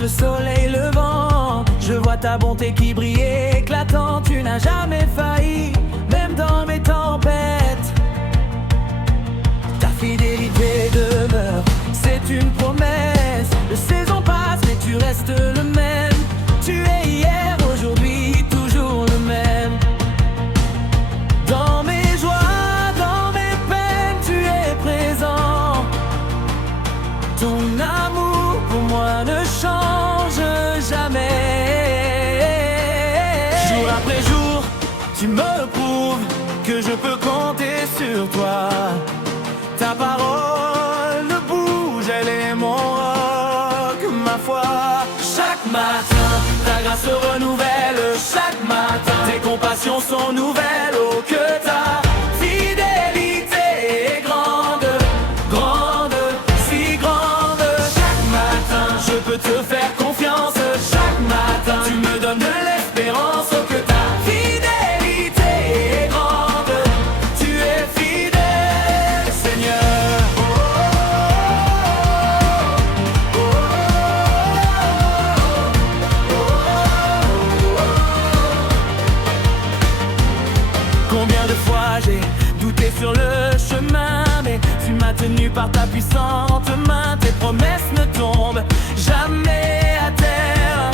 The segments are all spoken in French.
le soleil levant. Je vois ta bonté qui brille éclatant. Tu n'as jamais failli, même dans mes tempêtes. Ta fidélité demeure, c'est une promesse. Les saisons passent mais tu restes le même. Tu es hier, aujourd'hui, toujours le même. Dans mes joies, dans mes peines, tu es présent. Ton amour pour moi ne change jamais. Jour après jour, tu me prouves que je peux compter sur toi. Ta parole ne bouge, elle est mon roc, ma foi. Chaque matin, ta grâce se renouvelle. Chaque matin, tes compassions sont nouvelles. Oh, que ta fidélité est grande, grande, si grande. Chaque matin, je peux te faire confiance. Chaque matin, tu me donnes de l'espérance. Oh, que ta fidélité est grande. Tu es fidèle, Seigneur. Combien de fois j'ai douté sur le chemin, mais tu m'as tenu par ta puissante main. Tes promesses ne tombent jamais à terre.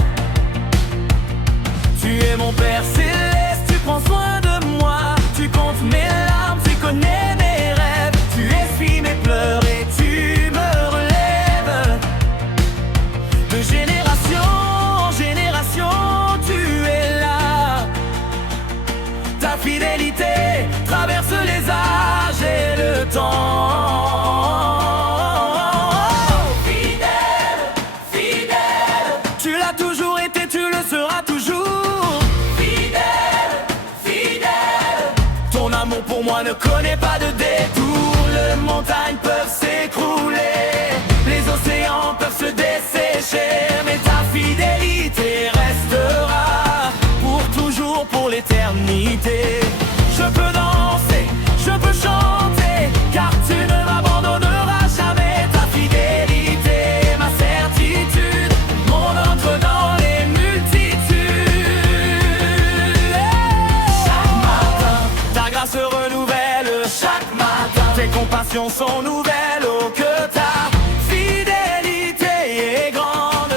Tu es mon Père céleste, tu prends soin de moi. Tu comptes mes larmes, tu connais mes rêves. Tu essuies mes pleurs et tu me relèves. De génération en génération, tu es là. Ta fidélité traverse les âges et le temps. Fidèle, fidèle, tu l'as toujours été, tu le seras toujours. Fidèle, fidèle, ton amour pour moi ne connaît pas de détour. Les montagnes peuvent s'écrouler, les océans peuvent se dessécher, mais ta fidélité restera pour toujours, pour l'éternité. Je peux danser, je peux chanter, car tu ne m'abandonneras jamais. Ta fidélité est ma certitude, mon encre dans les multitudes. Chaque matin, ta grâce se renouvelle. Chaque matin, tes compassions sont nouvelles. Oh, que ta fidélité est grande,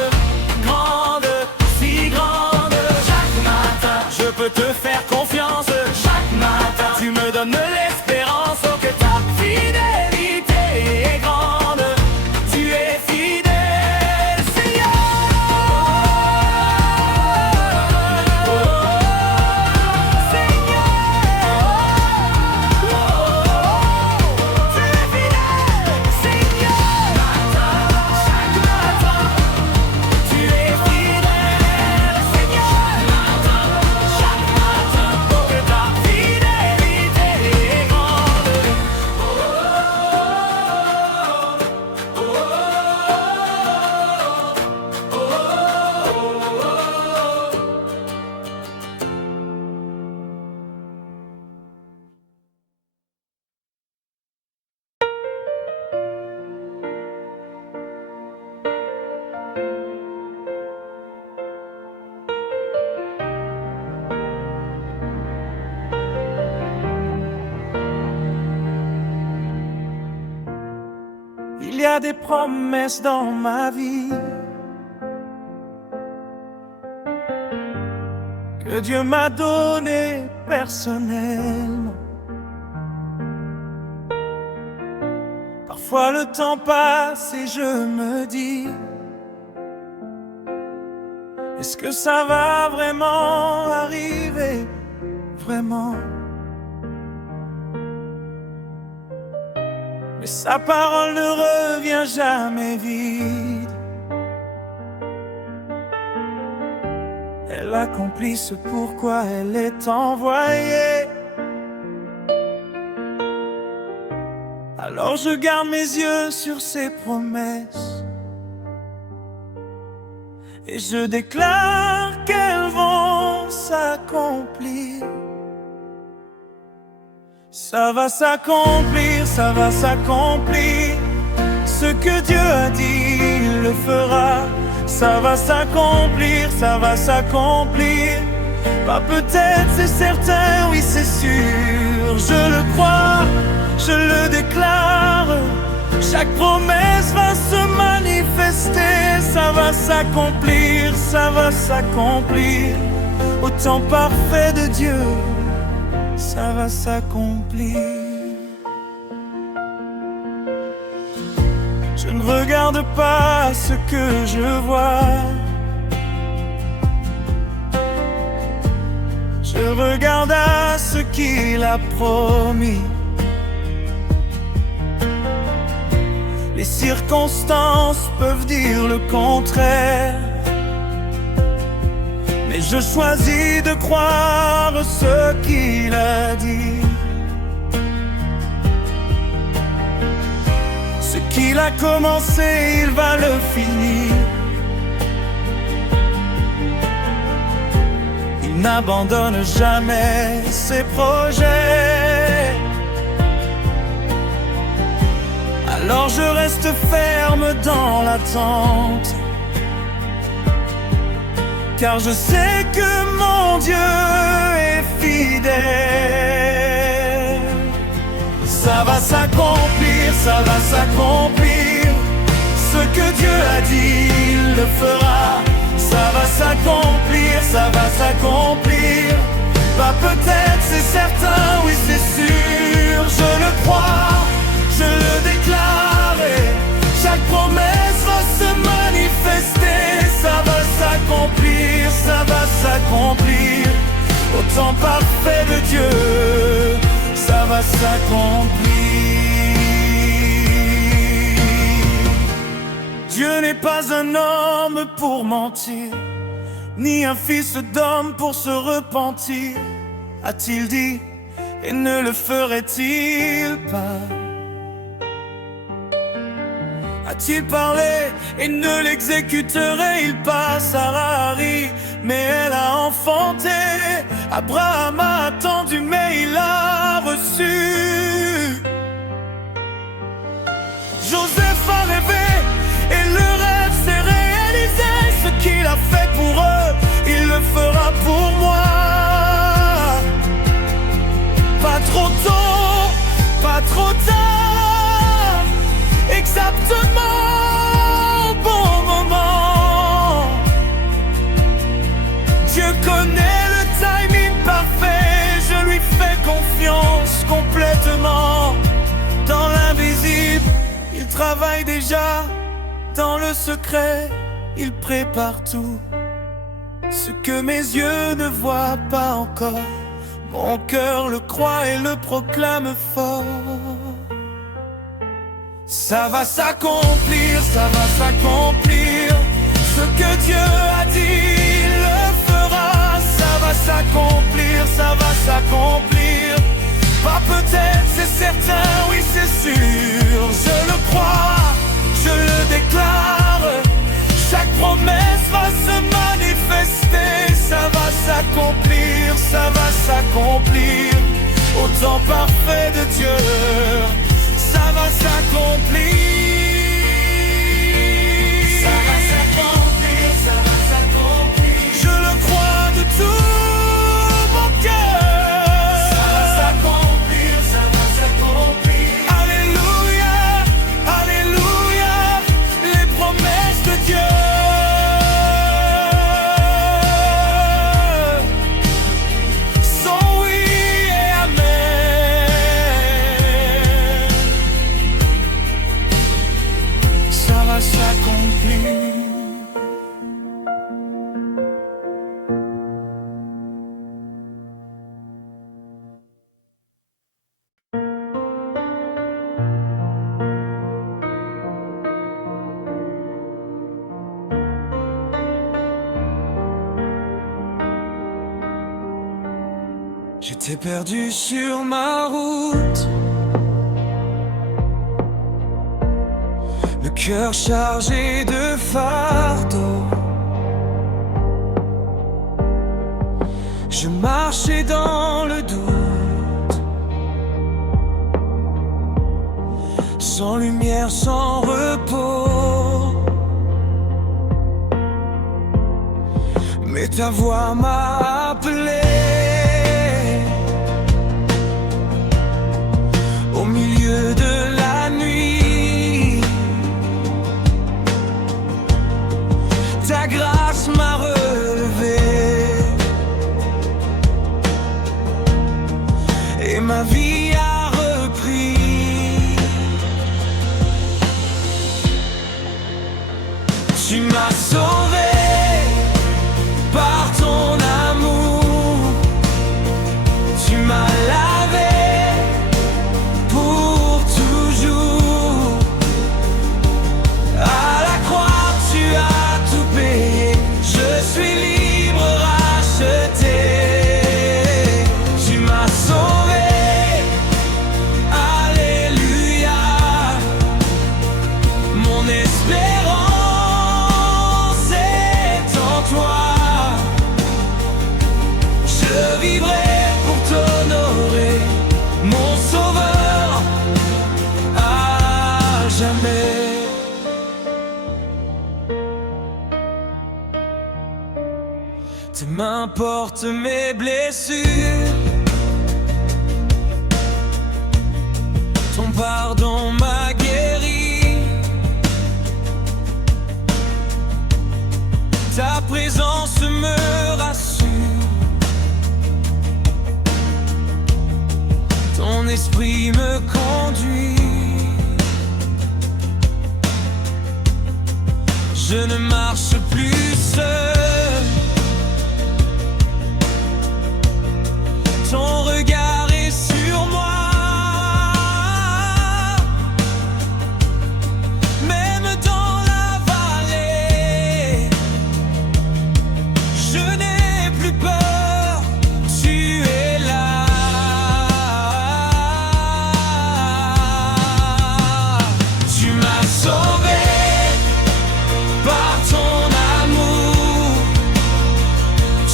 grande, si grande. Chaque matin, je peux te faire confiance. Chaque matin, tu me donnes l'espérance. Oh, que ta fidélité est grande. Tu es fidèle, Seigneur. Oh, Seigneur. Tu es fidèle, Seigneur. Chaque matin, tu es fidèle, Seigneur. Chaque matin, oh, que ta fidélité est grande. Il y a des promesses dans ma vie que Dieu m'a données personnellement. Parfois le temps passe et je me dis, est-ce que ça va vraiment arriver, vraiment? Mais sa parole ne revient jamais vide. Elle accomplit ce pourquoi elle est envoyée. Alors je garde mes yeux sur ses promesses et je déclare qu'elles vont s'accomplir. Ça va s'accomplir, ça va s'accomplir. Ce que Dieu a dit, il le fera. ça va s'accomplir, ça va s'accomplir. Pas peut-être, c'est certain, oui c'est sûr. Je le crois, je le déclare. Chaque promesse va se manifester. Ça va s'accomplir, ça va s'accomplir. Au temps parfait de Dieu, ça va s'accomplir. Je ne regarde pas ce que je vois, je regarde à ce qu'il a promis. Les circonstances peuvent dire le contraire, mais je choisis de croire ce qu'il a dit. Ce qu'il a commencé, il va le finir. Il n'abandonne jamais ses projets. Alors je reste ferme dans l'attente, car je sais que mon Dieu est fidèle. Ça va s'accomplir, ça va s'accomplir. Ce que Dieu a dit, il le fera. Ça va s'accomplir, ça va s'accomplir. Pas peut-être, c'est certain, oui c'est sûr. Je le crois, je le déclare. Et chaque promesse va se manifester. Ça va s'accomplir, ça va s'accomplir. Au temps parfait de Dieu, ça va s'accomplir. Dieu n'est pas un homme pour mentir, ni un fils d'homme pour se repentir. A-t-il dit, et ne le ferait-il pas? A-t-il parlé, et ne l'exécuterait-il pas? Sarah rit, mais elle a enfanté. Abraham a attendu, mais il a reçu. Joseph a rêvé, et le rêve s'est réalisé. Ce qu'il a fait pour eux, il le fera pour moi. Pas trop tôt, pas trop tard, exactement au bon moment. Dieu connaît le timing parfait. Je lui fais confiance complètement. Dans l'invisible, il travaille déjà. Dans le secret, il prépare tout. Ce que mes yeux ne voient pas encore, mon cœur le croit et le proclame fort. Ça va s'accomplir, ça va s'accomplir. Ce que Dieu a dit, il le fera. Ça va s'accomplir, ça va s'accomplir. Pas peut-être, c'est certain, oui c'est sûr. Je le crois, je le déclare. Chaque promesse va se manifester. Ça va s'accomplir, ça va s'accomplir. Au temps parfait de Dieu, ça va s'accomplir. Ça va s'accomplir, ça va s'accomplir. Je le crois de tout mon cœur. Ça va s'accomplir, ça va s'accomplir. Alléluia, alléluia, les promesses de Dieu sont oui et amen. Ça va s'accomplir. J'étais perdu sur ma route, le cœur chargé de fardeaux. Je marchais dans le doute, sans lumière, sans repos. mais ta voix m'a appelé. Au milieu de la nuit, ta grâce m'a relevé et ma vie a repris. Tu m'as sauvé par ton amour, tu m'as lavé pour toujours. À la croix tu as tout payé, je suis libre, racheté. Tu m'as sauvé, alléluia. Mon espérance je vivrai pour t'honorer, mon sauveur, à jamais. Tes mains portent mes blessures, ton pardon m'a guéri, ta présence me rassure. Ton esprit me conduit, je ne marche plus seul. Ton regard est sur moi, même dans la vallée, je n'ai plus peur, tu es là. Sauvé par ton amour,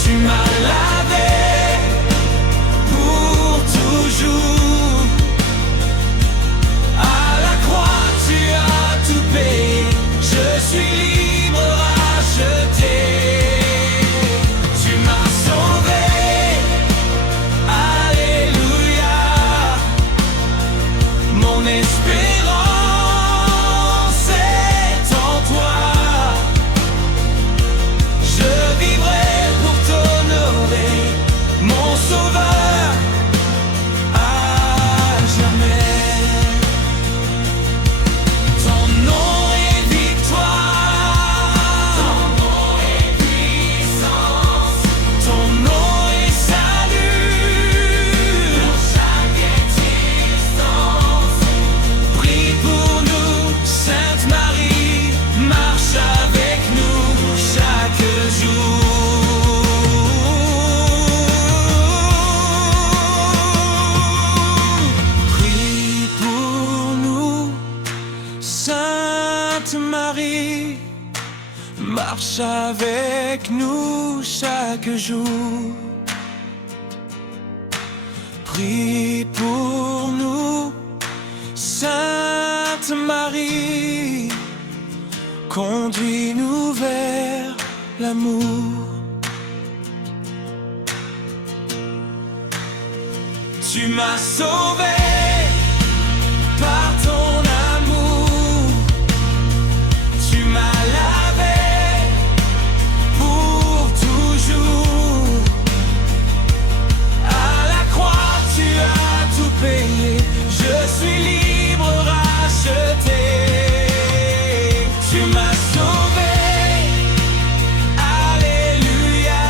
tu m'as lavé pour toujours. À la croix tu as tout payé, je suis libre, racheté. Tu m'as sauvé, alléluia. Mon espérance sauveur, à jamais. Ton nom est victoire, ton nom est puissance, ton nom est salut. Dans chaque existence, prie pour nous, Sainte Marie, marche avec nous chaque jour. Marie, marche avec nous chaque jour. Prie pour nous, Sainte Marie, conduis-nous vers l'amour. Tu m'as sauvé par ton amour, tu m'as lavé pour toujours. À la croix tu as tout payé, je suis libre, racheté. Tu m'as sauvé, alléluia.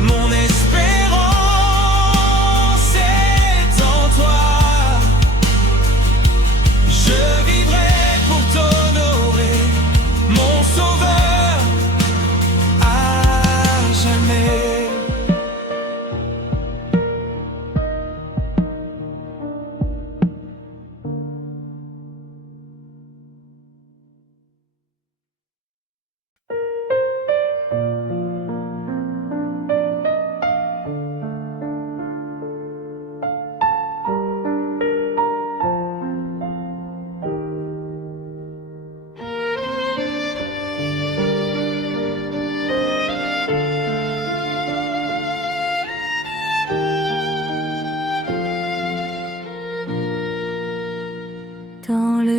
Mon espérance est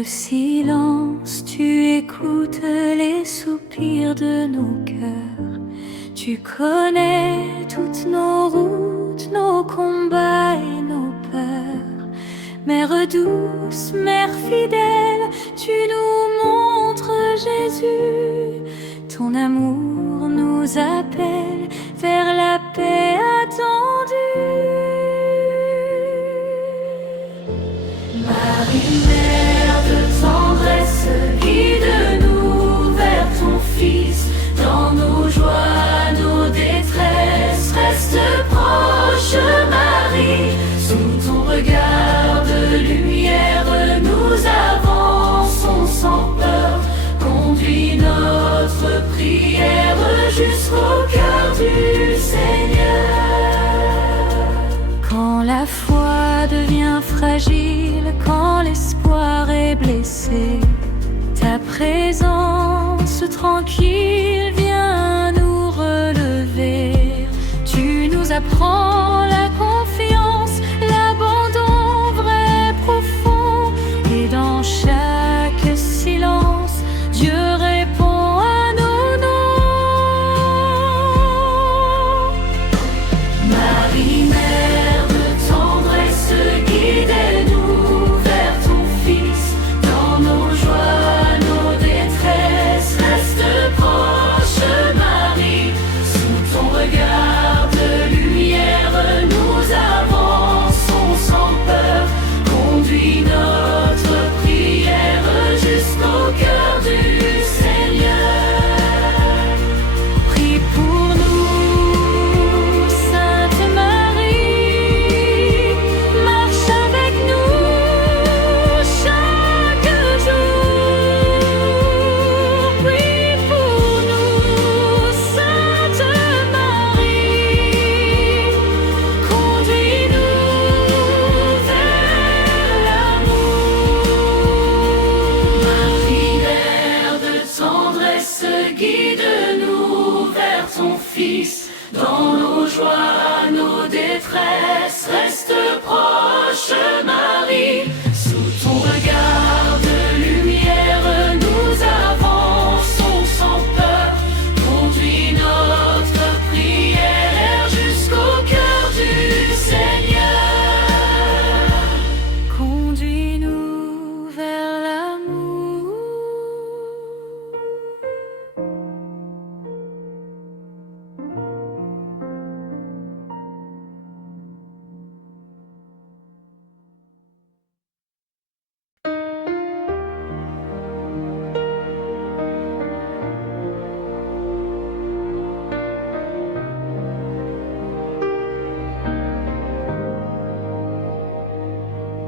silence, tu écoutes les soupirs de nos cœurs. Tu connais toutes nos routes, nos combats et nos peurs. Mère douce, Mère fidèle, tu nous montres Jésus. Ton amour nous appelle vers la paix attendue. Marie, Mère de tendresse, guide-nous vers ton Fils. Dans nos joies, nos détresses, reste proche, Marie. Sous ton regard de lumière, nous avançons sans peur. Conduis notre prière jusqu'au cœur du Seigneur. Quand la foi devient fragile, quand l'espoir est blessé, ta présence tranquille vient nous relever. Tu nous apprends la confiance, l'abandon vrai profond. Et dans chaque silence, Dieu répond à nos noms. Marie, Mère de tendresse, guide-nous vers ton Fils. Dans nos joies, nos détresses, reste proche, Marie. Sous ton regard de lumière, nous avançons sans peur. Conduis notre prière jusqu'au cœur du Seigneur. Prie pour nous, Sainte Marie. Marche avec nous chaque jour. Prie pour nous, Sainte Marie. Conduis-nous vers l'amour. Marie, Mère de tendresse, guide-nous vers ton Fils. Dans nos joies, nos détresses, reste proche, Marie. Sous ton regard de lumière, nous avançons sans peur. Conduis notre prière jusqu'au cœur du Seigneur. Conduis-nous vers l'amour.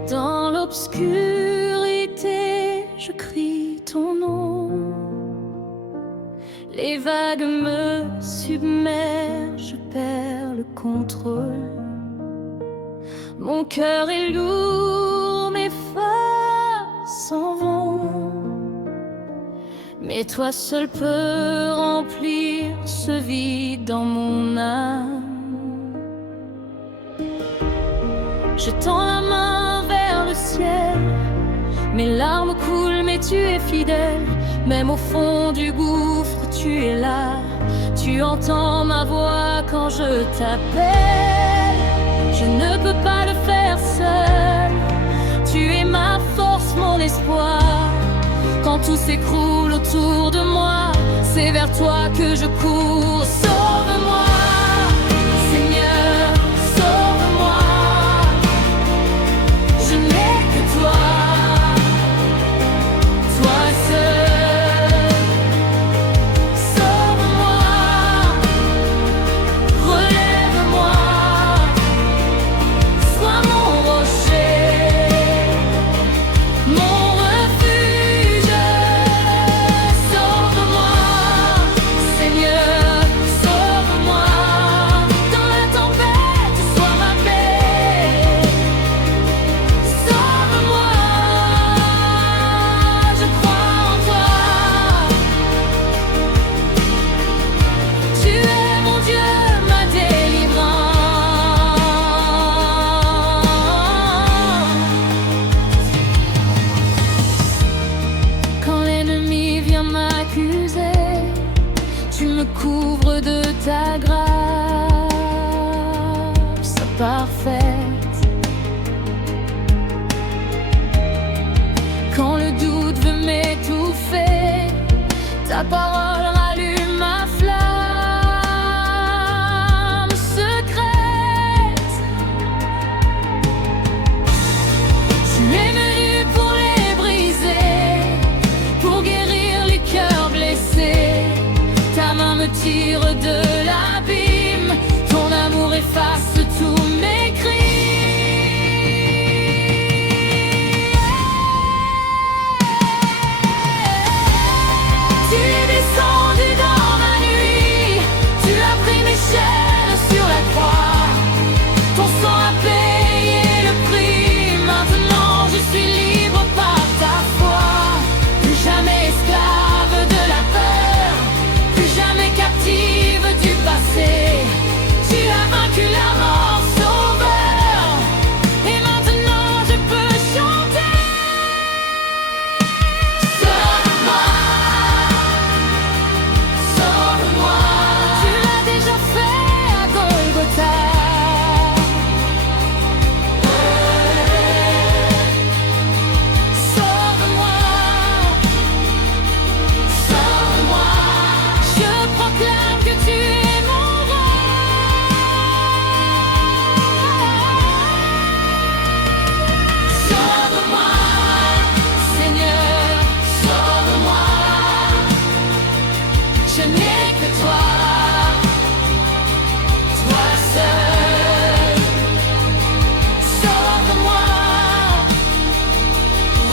Dans l'obscurité, je crie ton nom. Les vagues me submergent, je perds le contrôle. Mon cœur est lourd, mes forces s'en vont. Mais toi seul peux remplir ce vide dans mon âme. Je tends la main vers le ciel, mes larmes coulent mais tu es fidèle. Même au fond du gouffre tu es là, tu entends ma voix quand je t'appelle. Je ne peux pas le faire seul, tu es ma force, mon espoir. Quand tout s'écroule autour de moi, c'est vers toi que je cours. Sauve-moi, Seigneur, sauve-moi. Je n'ai que toi, toi seul. Sauve-moi, relève-moi, sois mon rocher, mon refuge. Sauve-moi, Seigneur, me couvre de ta grâce parfaite. Quand le doute veut m'étouffer, ta parole rallume ma flamme secrète. Tu es venu pour les briser, pour guérir les cœurs blessés. Ta main me tire de l'abîme, ton amour efface tous mes cris. Tu es descendu dans ma nuit, tu as pris mes chaînes sur la croix. Ton sang a payé le prix, maintenant je suis libre par ta foi. Plus jamais esclave de la peur, plus jamais captive du passé. Tu as vaincu la mort, sauveur, et maintenant je peux chanter. Sauve-moi, sauve-moi. Tu l'as déjà fait à Golgotha. Sauve-moi, sauve-moi. Je proclame que tu es mon roi. Sauve-moi, Seigneur, sauve-moi. Je n'ai que toi, toi seul. Sauve-moi,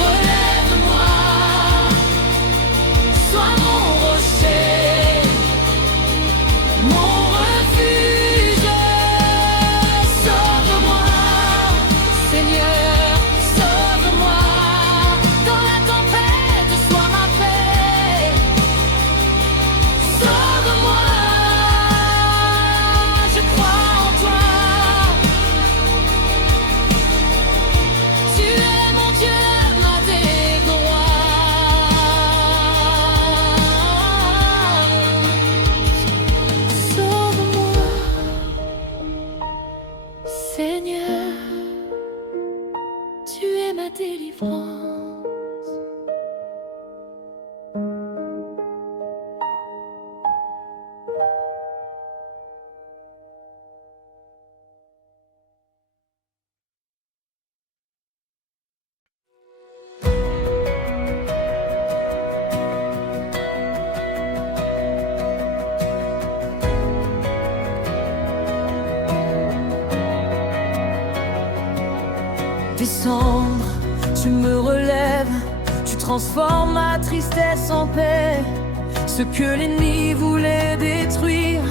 relève-moi, sois mon rocher, mon refuge. Sauve-moi, Seigneur, sauve-moi. Dans la tempête, sois ma paix. Sauve-moi, je crois en toi. Tu es mon Dieu, ma délivrance. Sauve-moi, Seigneur, tu es ma délivrance. Descendre, tu me relèves, tu transformes ma tristesse en paix. Ce que l'ennemi voulait détruire,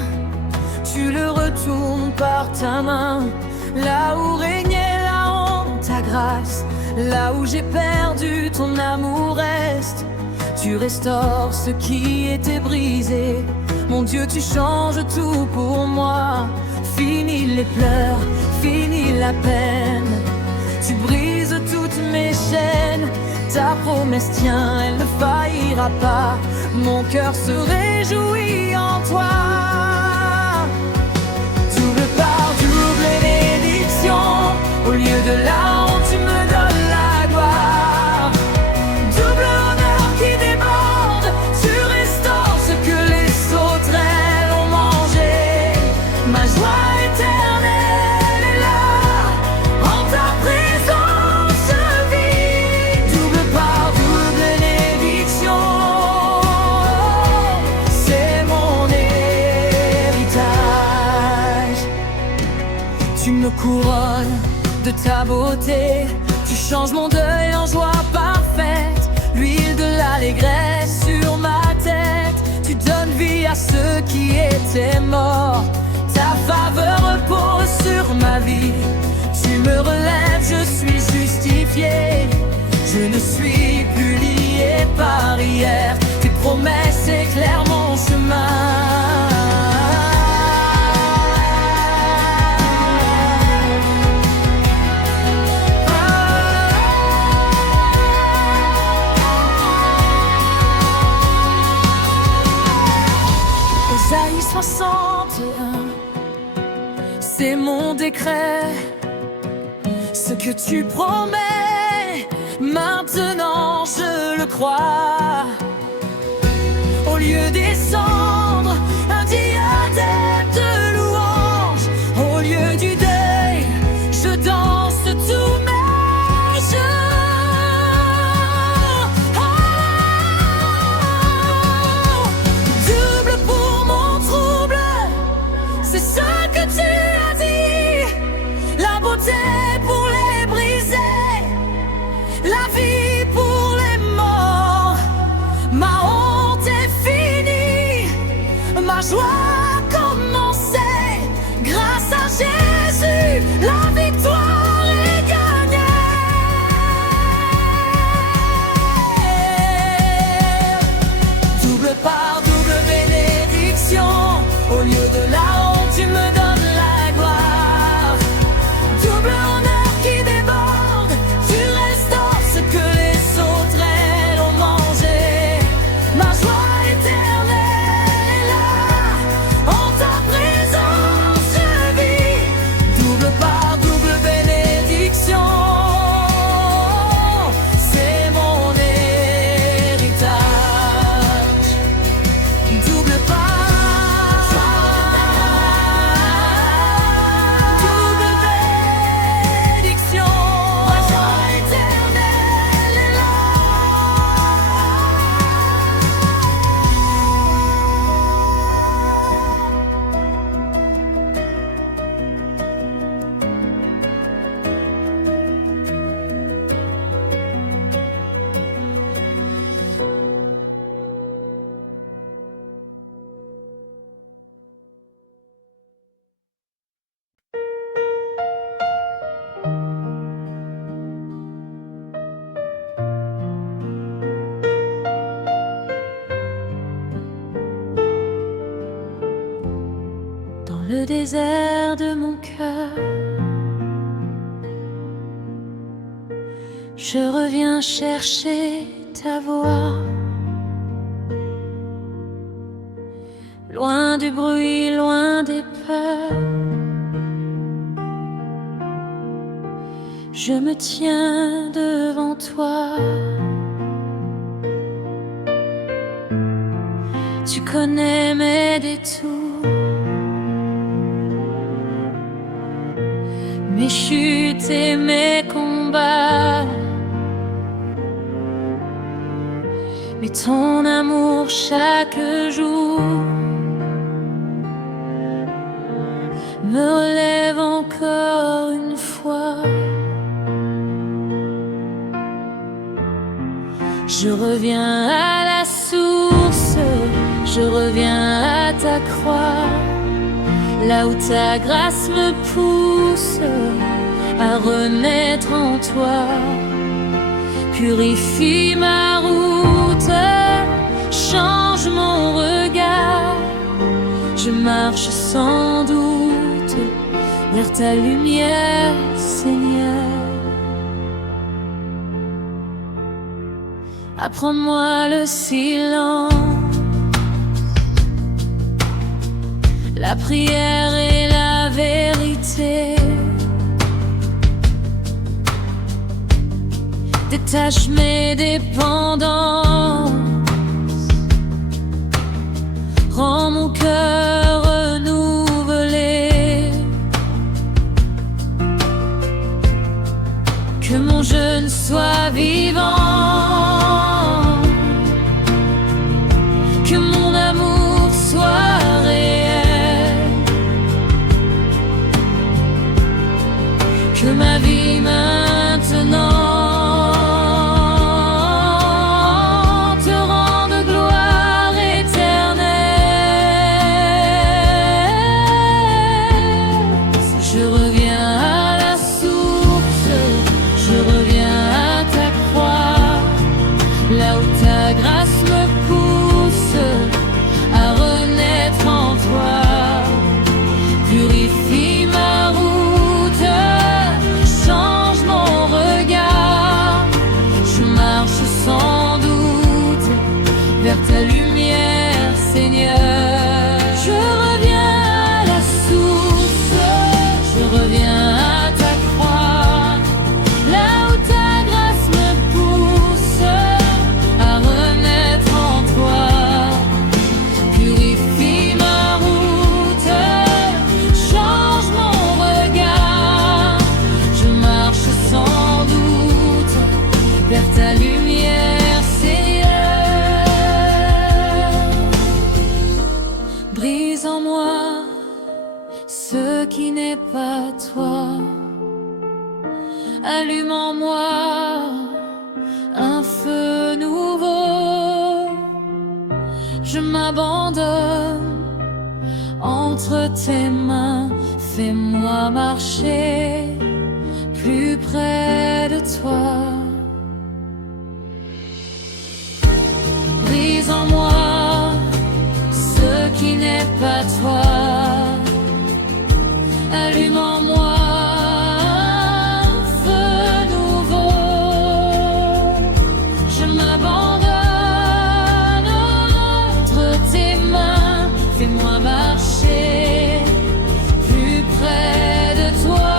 tu le retournes par ta main. Là où régnait la honte, ta grâce, là où j'ai perdu, ton amour reste. Tu restaures ce qui était brisé. Mon Dieu, tu changes tout pour moi. Fini les pleurs, fini la peine. Tu brises toutes mes chaînes. Ta promesse tient, elle ne faillira pas. Mon cœur se réjouit en toi. Double par double bénédiction. Au lieu de la honte, tu me donnes la gloire. Double honneur qui déborde. Tu restaures ce que les sauterelles ont mangé. Ma joie éternelle est là. En ta présence je vis. Double par double bénédiction. C'est mon héritage. Tu me couronnes de ta beauté. Tu changes mon deuil en joie parfaite. L'huile de l'allégresse sur ma tête. Tu donnes vie à ceux qui étaient morts. Ta faveur repose sur ma vie. Tu me relèves, je suis justifié. Je ne suis plus lié par hier. Tes promesses éclairent mon chemin. Ésaïe 61, c'est mon décret. Ce que tu promets, maintenant je le crois. Au lieu des cendres, un diadème de louange. Au lieu du deuil, je danse tous mes jours. Oh, double pour mon trouble, c'est ce que tu as dit. La beauté pour les brisés, la vie pour les morts. Ma honte est finie, ma joie a commencé. Grâce à Jésus, la victoire est gagnée. Double part, double bénédiction. Au lieu de la honte, tu me donnes la gloire. Double honneur qui déborde, tu restaures ce que les sauterelles ont mangé. Ma joie éternelle est là, en ta présence je vis. Double part, double bénédiction, c'est mon héritage. Double part, double bénédiction, ma joie éternelle est là. Dans le désert de mon cœur, je reviens chercher ta voix. Loin du bruit, loin des peurs, je me tiens devant toi. Tu connais mes détours, mes chutes et mes combats. Mais ton amour chaque jour me relève encore une fois. Je reviens à la source, je reviens à ta croix, là où ta grâce me pousse à renaître en toi. Purifie ma route, change mon regard. Je marche sans doute vers ta lumière, Seigneur. Apprends-moi le silence, la prière et la vérité. Détache mes dépendances, rends mon cœur renouvelé. Que mon jeûne soit vivant, que mon amour soit réel, que ma vie maintenant purifie ma route, change Brise en moi ce qui n'est pas toi. Allume en moi un feu nouveau. Je m'abandonne entre tes mains. Fais-moi marcher plus près de toi. Brise en moi ce qui n'est pas toi. Allume en moi un feu nouveau. Je m'abandonne entre tes mains. Fais-moi marcher plus près de toi.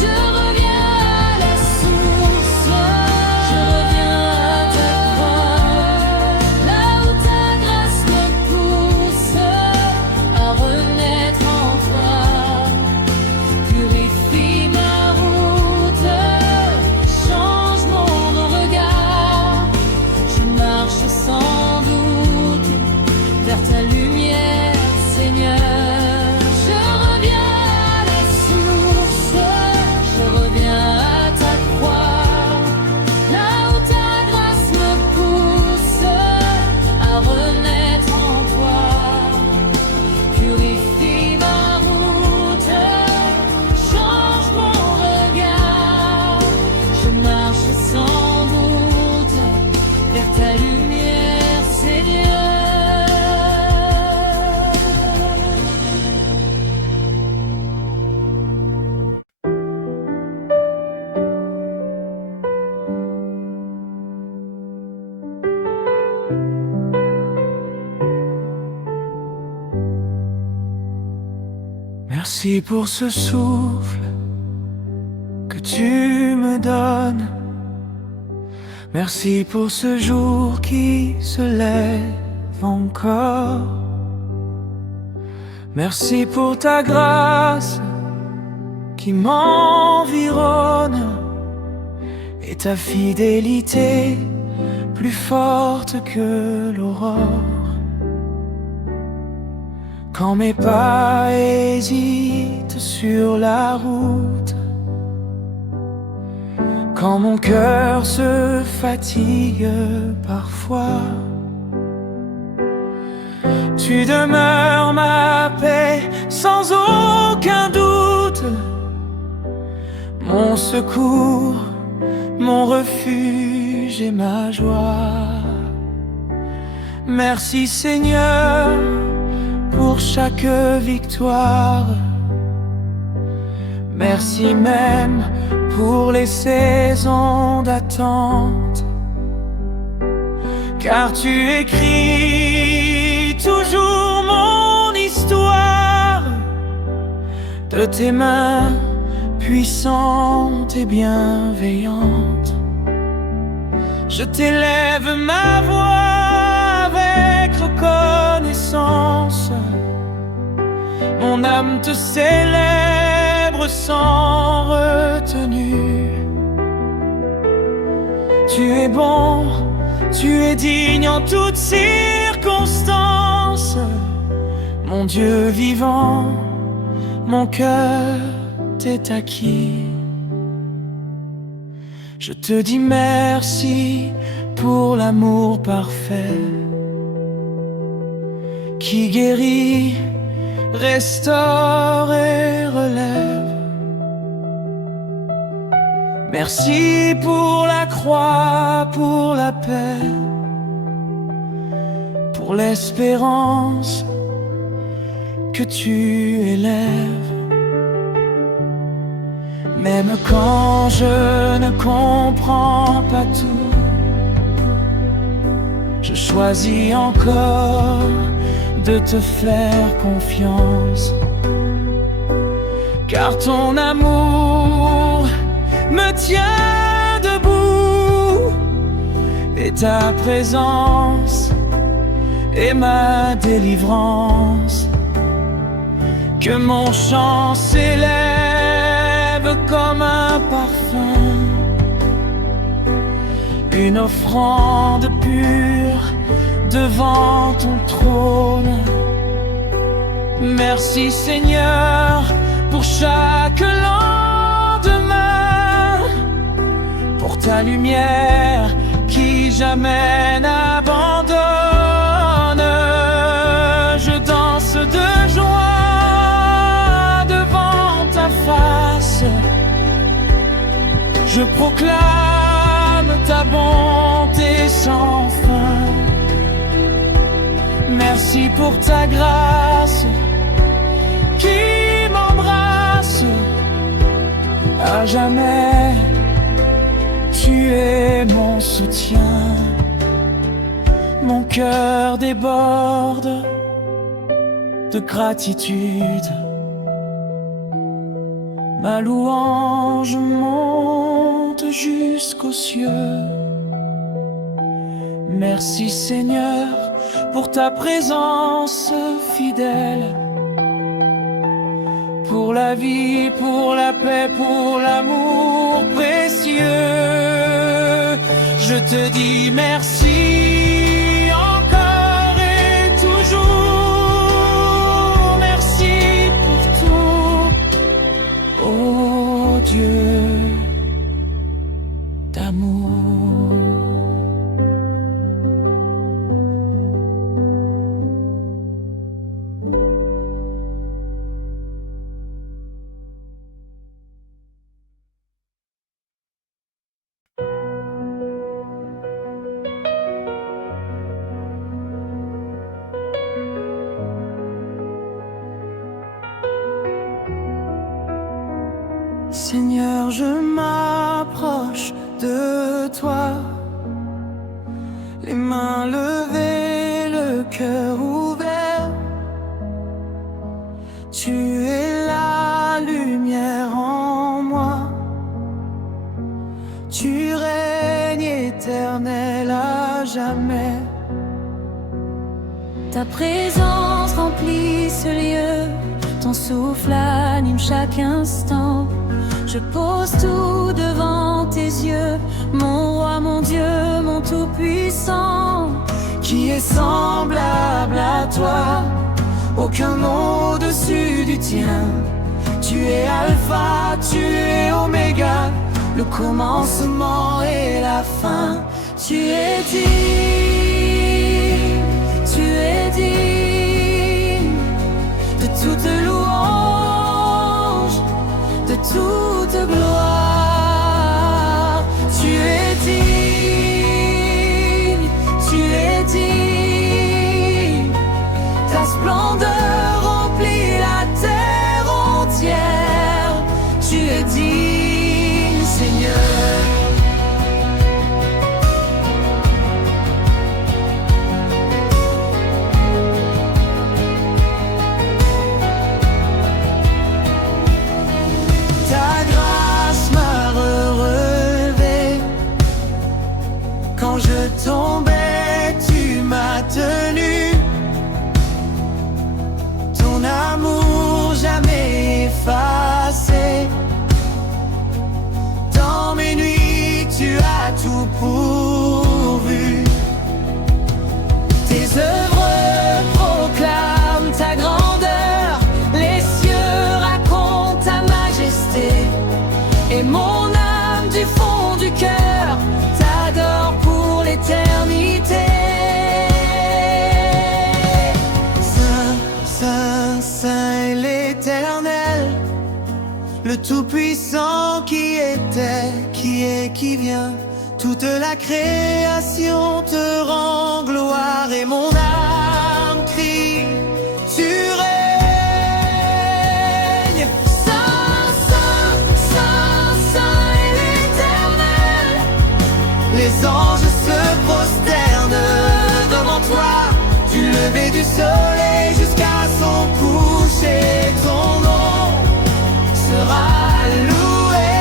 Je reviens à la source. Je reviens à ta croix. Là où ta grâce me pousse à renaître en toi. Purifie ma route, change mon regard. Je marche sans doute vers ta lumière, Seigneur. Je reviens à la source, je reviens à ta croix. Là où ta grâce me pousse à renaître en toi. Purifie ma route, change mon regard. Je marche sans doute vers ta lumière, Seigneur. Merci pour ce souffle que tu me donnes. Merci pour ce jour qui se lève encore. Merci pour ta grâce qui m'environne et ta fidélité plus forte que l'aurore. Quand mes pas hésitent sur la route, quand mon cœur se fatigue parfois, tu demeures ma paix sans aucun doute, mon secours, mon refuge et ma joie. Merci Seigneur pour chaque victoire. Merci même pour les saisons d'attente, car tu écris toujours mon histoire. De tes mains puissantes et bienveillantes, je t'élève ma voix avec reconnaissance. Mon âme te célèbre sans retenue. Tu es bon, tu es digne en toutes circonstances. Mon Dieu vivant, mon cœur t'est acquis. Je te dis merci pour l'amour parfait qui guérit, restaure et relève. Merci pour la croix, pour la paix, pour l'espérance que tu élèves. Même quand je ne comprends pas tout, je choisis encore de te faire confiance, car ton amour me tient debout, et ta présence est ma délivrance. Que mon chant s'élève comme un parfum, une offrande pure devant ton trône. Merci Seigneur pour chaque lendemain, pour ta lumière qui jamais n'abandonne. Je danse de joie devant ta face, je proclame ta bonté sans fin. Merci pour ta grâce qui m'embrasse à jamais. Tu es mon soutien, mon cœur déborde de gratitude. Ma louange monte jusqu'aux cieux. Merci Seigneur pour ta présence fidèle, pour la vie, pour la paix, pour l'amour précieux. Je te dis merci encore et toujours. Merci pour tout, oh Dieu d'amour. Seigneur, je m'approche de toi, les mains levées, le cœur ouvert. Tu es la lumière en moi, tu règnes éternel à jamais. Ta présence remplit ce lieu, ton souffle anime chaque instant. Je pose tout devant tes yeux, mon roi, mon Dieu, mon tout-puissant. Qui est semblable à toi, aucun nom au-dessus du tien. Tu es Alpha, tu es Oméga, le commencement et la fin. Tu es digne, tu es digne de toute louange, de toute gloire. Tu es digne, tu es digne. Ta splendeur remplit la terre entière. Tu es digne, Seigneur. Ta grâce m'a relevé. Quand je tombais, tu m'as tenu. Ton amour jamais effacé. Dans mes nuits, tu as tout pourvu. Tes œuvres proclament ta grandeur. Les cieux racontent ta majesté. Et mon âme du fond du cœur t'adore pour l'éternité. Saint, Saint, Saint est l'Éternel, le Tout-Puissant qui était, qui est, qui vient. Toute la création te rend gloire et mon âme crie, tu règnes. Saint, Saint, Saint, Saint est l'Éternel. Les anges se prosternent devant toi, du lever du soleil jusqu'à son coucher. Ton nom sera loué.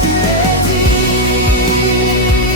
Tu es digne,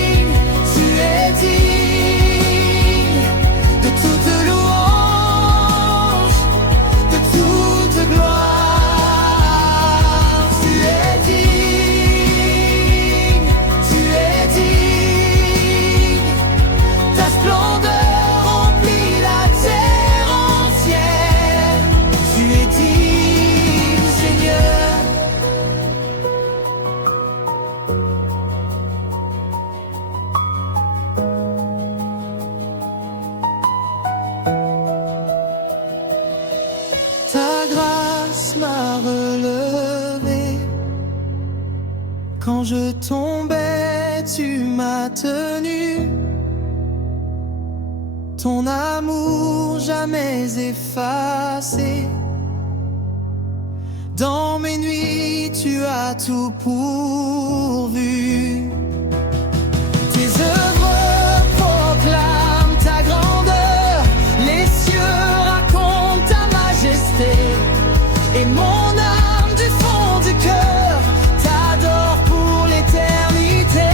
Quand je tombais, tu m'as tenu. Ton amour jamais effacé. Dans mes nuits, tu as tout pourvu. Tes œuvres proclament ta grandeur. Les cieux racontent ta majesté. Et mon âme du fond du cœur t'adore pour l'éternité.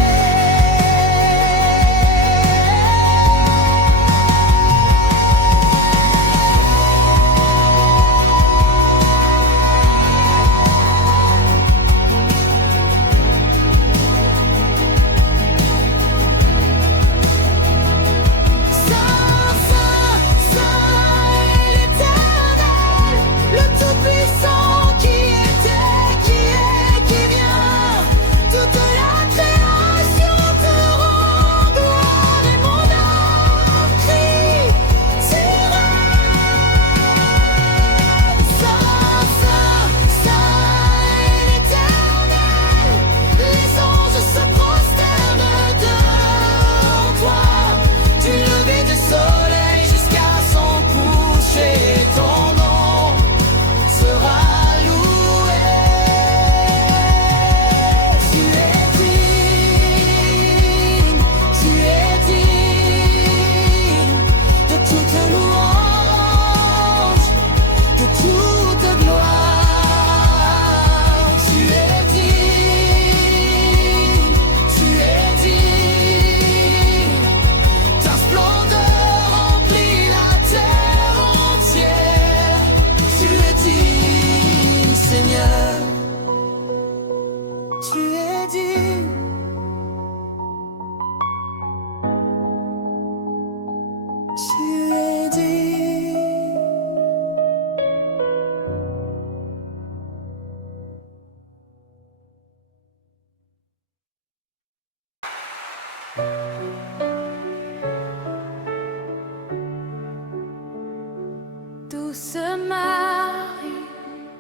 Douce Marie,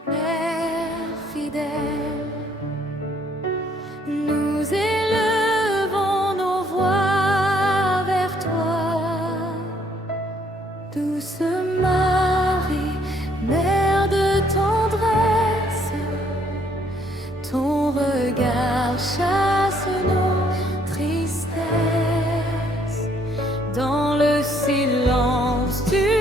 Mère fidèle, nous élevons nos voix vers toi. Douce Marie, Mère de tendresse, ton regard chasse nos tristesses. Dans le silence tu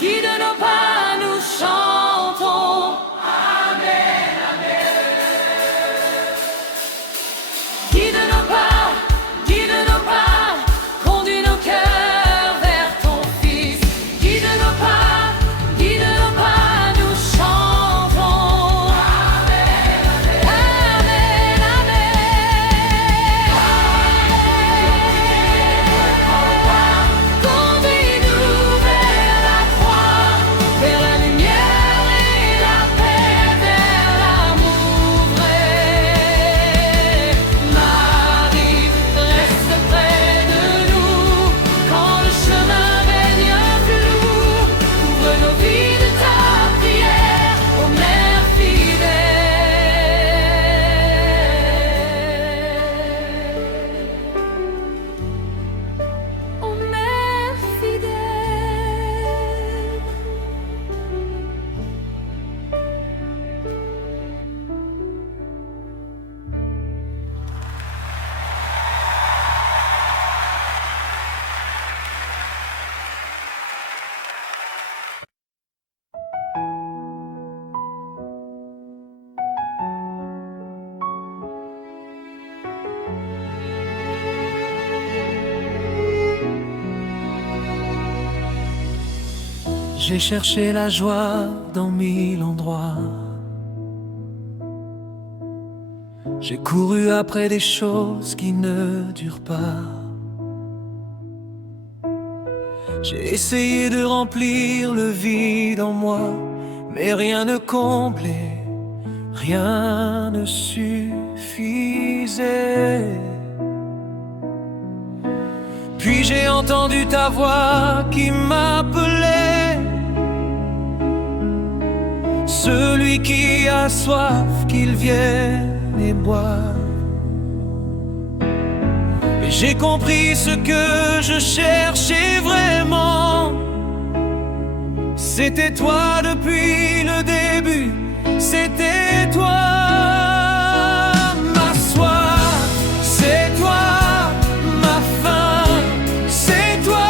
guide nos pas, nous chantons. Amen, amen. Guide nos pas, conduis nos cœurs vers ton Fils. Guide nos pas, nous chantons. J'ai cherché la joie dans 1000 endroits. J'ai couru après des choses qui ne durent pas. J'ai essayé de remplir le vide en moi, mais rien ne comblait, rien ne suffisait. Puis j'ai entendu ta voix qui m'appelait. Celui qui a soif, qu'il vienne et boive. Et j'ai compris ce que je cherchais vraiment. C'était toi depuis le début, c'était toi. Ma soif, c'est toi. Ma faim, c'est toi.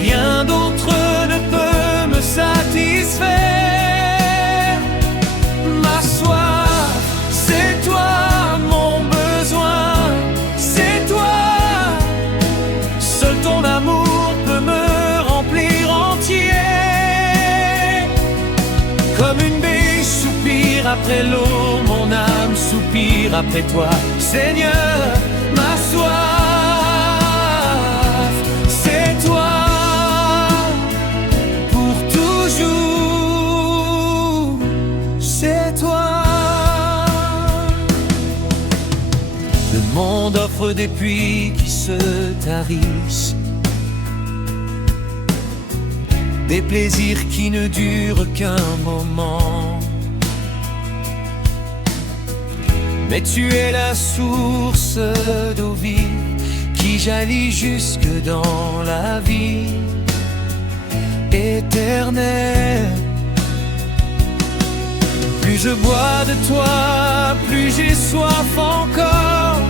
Rien d'autre ne peut me satisfaire. Ma soif, c'est toi. Mon besoin, c'est toi. Seul ton amour peut me remplir entier. Comme une biche soupire après l'eau, mon âme soupire après toi. Seigneur, ma soif, c'est toi. Pour toujours, c'est toi. Le monde offre des puits qui se tarissent, des plaisirs qui ne durent qu'un moment. Mais tu es la source d'eau vive qui jaillit jusque dans la vie éternelle. Plus je bois de toi, plus j'ai soif encore.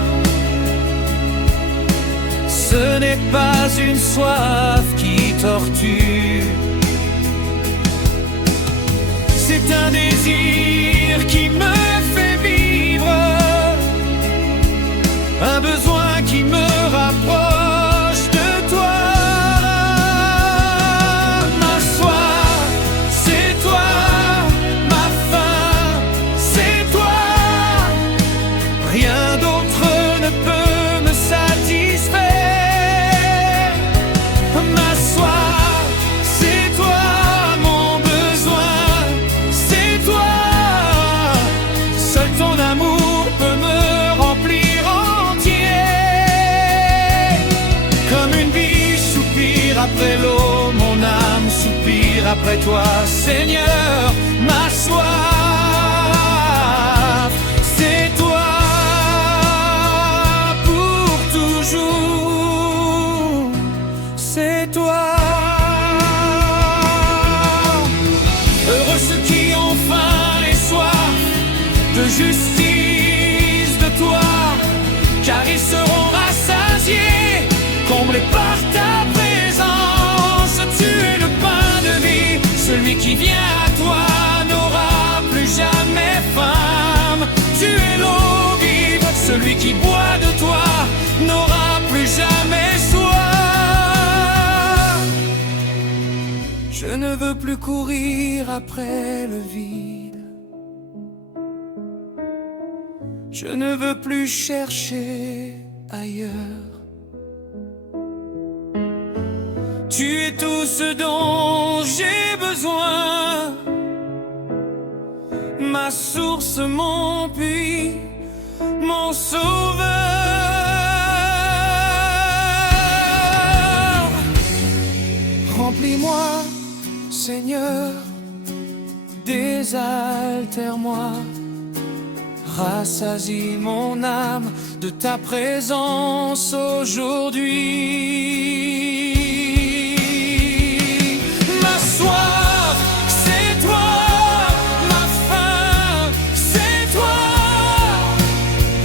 Ce n'est pas une soif qui torture, c'est un désir qui me fait vivre, un besoin qui me rapproche de toi. Ma soif, c'est toi. Ma faim, c'est toi. Rien d'autre ne peut me satisfaire. Ma soif, c'est toi. Mon besoin, c'est toi. Seul ton amour peut me remplir entier. Comme une biche soupire après l'eau, mon âme soupire après toi. Seigneur, ma soif, c'est toi. Pour toujours, c'est toi. Heureux ceux qui ont faim et soif de justice de toi, car ils seront rassasiés, comblés par ta présence. Tu es le pain de vie, celui qui vient à toi n'aura plus jamais faim. Tu es l'eau vive, celui qui boit de toi n'aura plus jamais soif. Je ne veux plus courir après le vide, je ne veux plus chercher ailleurs. Tu es tout ce dont j'ai besoin, ma source, mon puits, mon sauveur. Remplis-moi, Seigneur, désaltère-moi. Rassasie mon âme de ta présence aujourd'hui. Ma soif, c'est toi. Ma faim, c'est toi.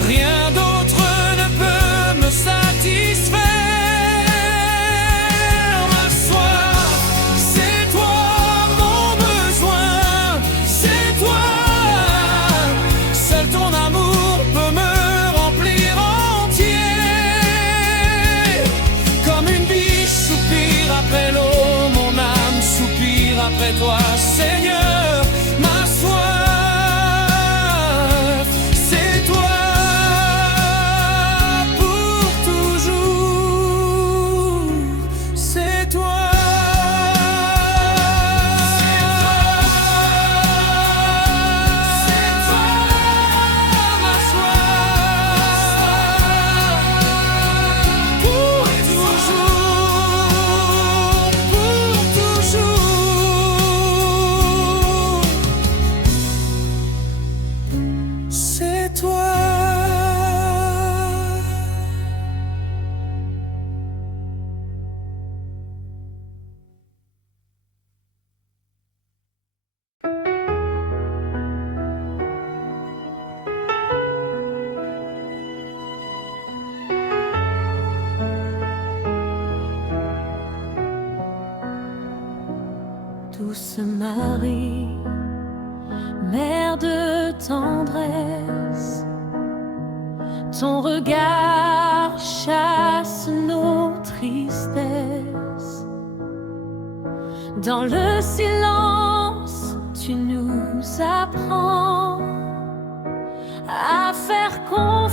Rien d'autre ne peut me satisfaire. Ma soif, c'est toi. Mon besoin, c'est toi. Seul ton amour peut me remplir entier. Comme une biche douce Marie, mère de tendresse, ton regard chasse nos tristesses. Dans le silence, tu nous apprends à faire confiance